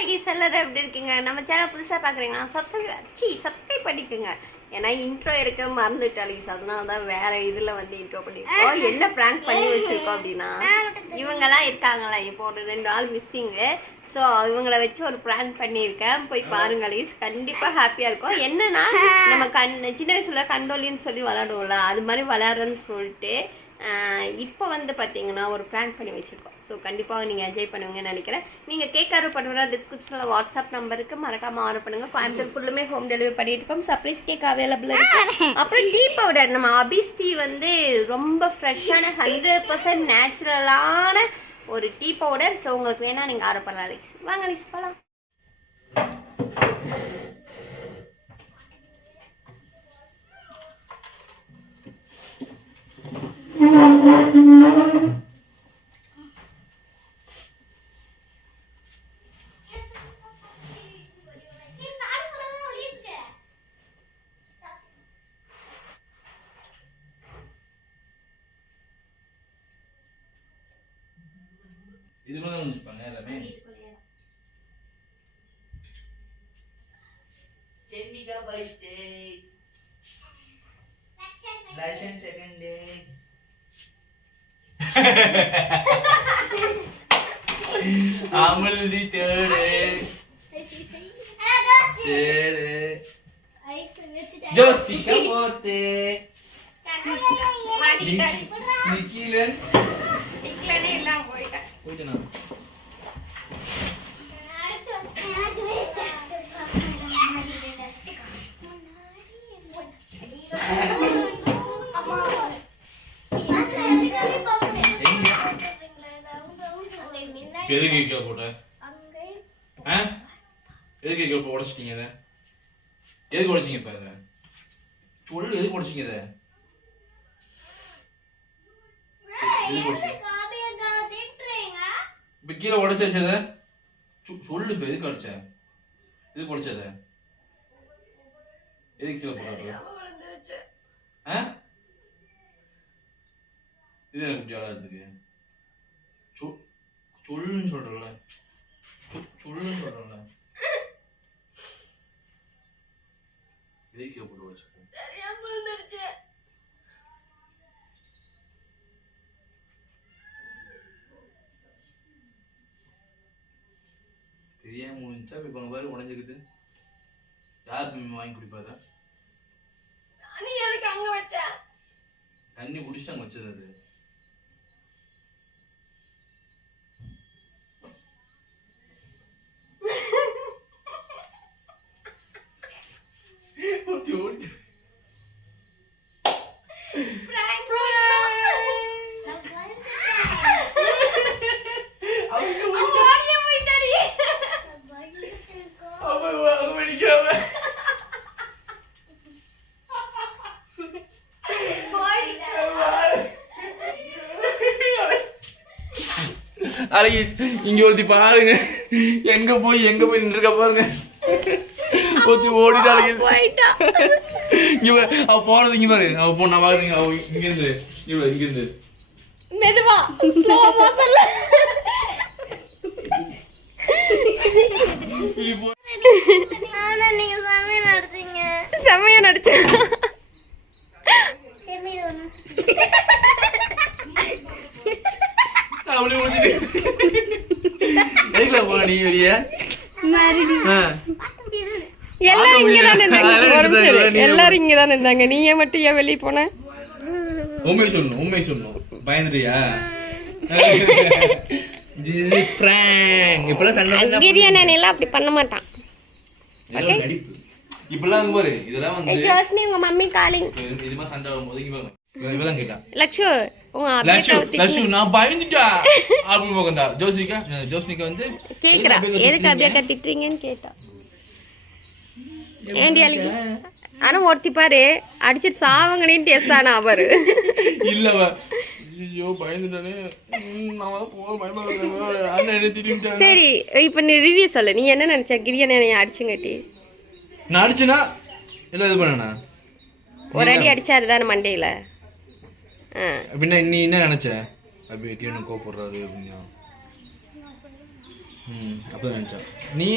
அழகிஸ் எல்லாரும் எப்படி இருக்கீங்க? நம்ம சேனல் புதுசாக பார்க்குறீங்கன்னா சப்ஸ்கிரைப் சி சப்ஸ்கிரைப் பண்ணிக்கோங்க. ஏன்னா இன்ட்ரோ எடுக்க மறந்துட்டு அழகிஸ் அதனால தான் வேற இதில் வந்து இன்ட்ரோ பண்ணியிருக்கோம் என்ன ப்ராங்க் பண்ணி வச்சிருக்கோம் அப்படின்னா இவங்கெல்லாம் இருக்காங்களா. இப்போ ஒரு ரெண்டு நாள் மிஸ்ஸிங்கு ஸோ இவங்கள வச்சு ஒரு ப்ராங்க் பண்ணியிருக்கேன். போய் பாருங்க அழகிஸ் கண்டிப்பாக ஹாப்பியாக இருக்கும். என்னன்னா நம்ம கண் சின்ன வயசுல கண்டோலின்னு சொல்லி விளாடுவோம்ல அது மாதிரி விளையாடுறோன்னு சொல்லிட்டு இப்போ வந்து பார்த்தீங்கன்னா ஒரு ப்ராங்க் பண்ணி வச்சுருக்கோம். ஸோ கண்டிப்பாக நீங்கள் என்ஜாய் பண்ணுவீங்கன்னு நினைக்கிறேன். நீங்கள் கேக் ஆர்டர் பண்ணுறா டிஸ்கிரிப்ஷனில் வாட்ஸ்அப் நம்பருக்கு மறக்காமல் ஆர்டர் பண்ணுங்கள் கோயம்புத்தூர் ஃபுல்லுமே ஹோம் டெலிவரி பண்ணிட்டு இருக்கோம். சர்ப்ரைஸ் கேக் அவைலபிள் இருக்கு. அப்புறம் டீ பவுடர் நம்ம அபிஸ் டீ வந்து ரொம்ப ஃப்ரெஷ்ஷான ஹண்ட்ரட் பர்சன்ட் நேச்சுரலான ஒரு டீ பவுடர் ஸோ உங்களுக்கு வேணா நீங்கள் ஆர்டர் பண்ணலாம் அலிக்ஸ் வாங்க அலிக்ஸ் போகலாம் இதுக்குள்ள தான் முடிச்சுப்பாங்க எல்லாமே சென்னிகா first day license second day Amirthi ജോസിക്ക പോത്തെ നിക്കിലൻ നിക്കിലനെ എല്ലാം പോയിട്ടാ പോയിട്ടാ எதுக்கு கீழே போட்ட? ஆ? எதுக்கு கீழே உடச்சிட்டீங்க இதை. எதுக்கு உடச்சிங்க இப்ப இதை? சொல்லு எதுக்கு உடச்சிங்க இதை? இப்ப கீழே உடச்சு வச்சத சொ- சொல்லு இப்ப எதுக்கு அடிச்ச எதுக்கு உடைச்சத எதுக்கு கீழே போட்ட ஆ? இது எனக்கு குட்டி ஆளாதுக்கு சொ சொல்லுன்னு சொல்றல சொல்லுன்னு சொல்றல எதுக்கு போட்டு உடைச்ச தெரியாம முடிஞ்சா இப்ப பாரு உடஞ்சுக்கிட்டு யார் தம்பி வாங்கி குடிப்பாத நீ எதுக்கு அங்க வச்ச தண்ணி குடிச்சிட்டாங்க வச்சது அது ஒருத்தி ஓடி அவங்க ஓடி- அவ அவ வெடிக்காம அழகேஷ் இங்க ஒருத்தி பாருங்க எங்க போய் எங்க போய் நின்றுக்க பாருங்க ஒருத்தி ஓடிட்டு அழகேஷ் போயிட்டா. இங்க பாரு, அவ போறது இங்க பாரு. அவ போ நான் பாருங்க அவ இங்க இருந்து இங்க இங்க இருந்து. மெதுவா. ஸ்லோ மோஷன்ல இப்படி போ. செமையா நடிச்ச அப்படி முடிச்சிட்டு. எதுக்குல போன நீ வெளிய. எல்லாரும் இங்க தான் இருந்தாங்க ஒரு நிமிஷம் எல்லாரும் இங்க தான் இருந்தாங்க நீ ஏன் மட்டும் ஏன் வெளிய போன? உண்மை சொல்லணும் உண்மை சொல்லணும். பயந்துட்டியா? அப்படி பண்ண மாட்டான். இப்பெல்லாம் பாரு இதெல்லாம் வந்து ஜோஸ்னி உங்க மம்மி காலிங் இது- மாதிரி சண்டை வரும்போது இங்க பாருங்க இவ- இவதான் கேட்டா. லக்ஷு உங்க அபியக்கா லட்சு நான் பயந்துட்டா? அப்படி போகந்தா ஜோசிகா ஜோசிகா வந்து கேக்குறா. எதுக்கு அப்படியே கத்திட்டுறீங்கன்னு கேட்டா. ஏண்டி அழுகி? ஆனா ஒருத்தி பாரு அடிச்சிட்டு சாவங்கனின்னு எஸ் ஆனா அவரு. இல்லவ ஐயோ பயந்துட்டானே. சரி இப்ப நீ ரிவ்யூ சொல்லு. நீ என்ன நினைச்ச? கிரியானி அடிச்சுங்கட்டி. நான் அடிச்சனா? இல்ல இது பண்ணனா? ஒரு அடி அடிச்சாரு தானே மண்டையில? பின்ன நீ என்ன நினைச்ச? அப்படி டியூனு கோப்படுறாரு அப்படின்னா. ம் அப்பதான் நினைச்சா. நீ?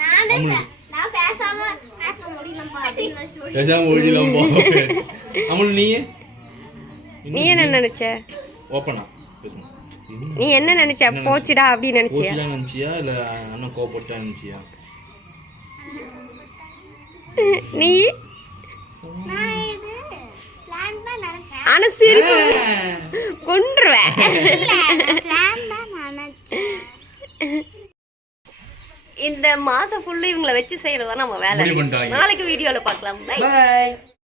நானு அமுல். நான் பேசாம பேச முடியலப்பா அப்படின்னு சொல்லி பேசாம ஒழிலாம்பா அமுல் நீ? நீ என்ன நினைச்ச? ஓப்பனா? என்ன? நீ என்ன நினைச்ச? போச்சுடா அப்படின்னு நினைச்சியா? நினைச்சியா? இல்ல அண்ணன் கோவப்பட்டா நினைச்சியா? நீ? ஆனா சிரிப்பு கொன்றுவேன். இந்த மாசம் ஃபுல்லு இவங்கள வச்சு செய்யறதா நம்ம வேலை. நாளைக்கு வீடியோல பார்க்கலாம். Bye bye